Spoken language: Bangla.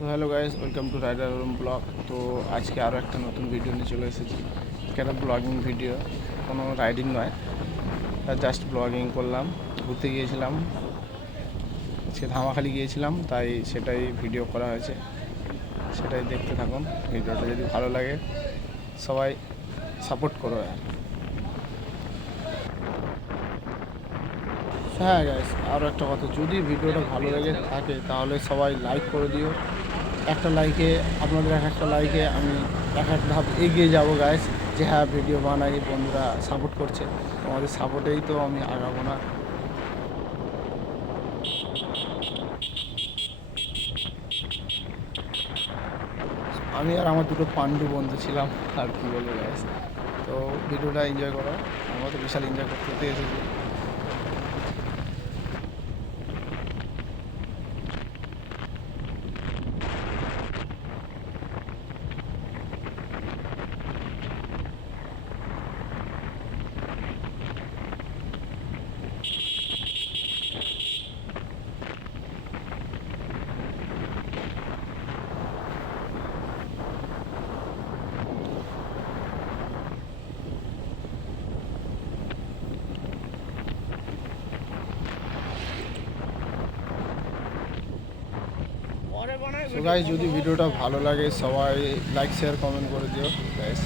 So hello guys, welcome to rider room blog. তো আজকে আরও একটা নতুন ভিডিও নিয়ে চলে এসেছি। একটা ব্লগিং ভিডিও, কোনো রাইডিং নয়, জাস্ট ব্লগিং করলাম। ঘুরতে গিয়েছিলাম, সে ধামাখালি গিয়েছিলাম, তাই সেটাই ভিডিও করা হয়েছে। সেটাই দেখতে থাকুন। ভিডিওটা যদি ভালো লাগে সবাই সাপোর্ট করো। হ্যাঁ গাইস, আরও একটা কথা, যদি ভিডিওটা ভালো লেগে থাকে তাহলে সবাই লাইক করে দিও। একটা লাইকে, আপনাদের একটা লাইকে আমি এক ধাপ এগিয়ে যাব গাইস, যে হ্যাঁ ভিডিও বানাই, বন্ধুরা সাপোর্ট করছে। তোমাদের সাপোর্টেই তো আমি আগাবো না। আমি আর আমার দুটো পান্ডু বন্ধু ছিলাম, আর কি বলবো গাইস। তো ভিডিওটা এনজয় করো, আমরা তো বিশাল এনজয় করতে এসেছি। সো গাইস, যদি ভিডিওটা ভালো লাগে সবাই লাইক শেয়ার কমেন্ট করে দিও গাইস।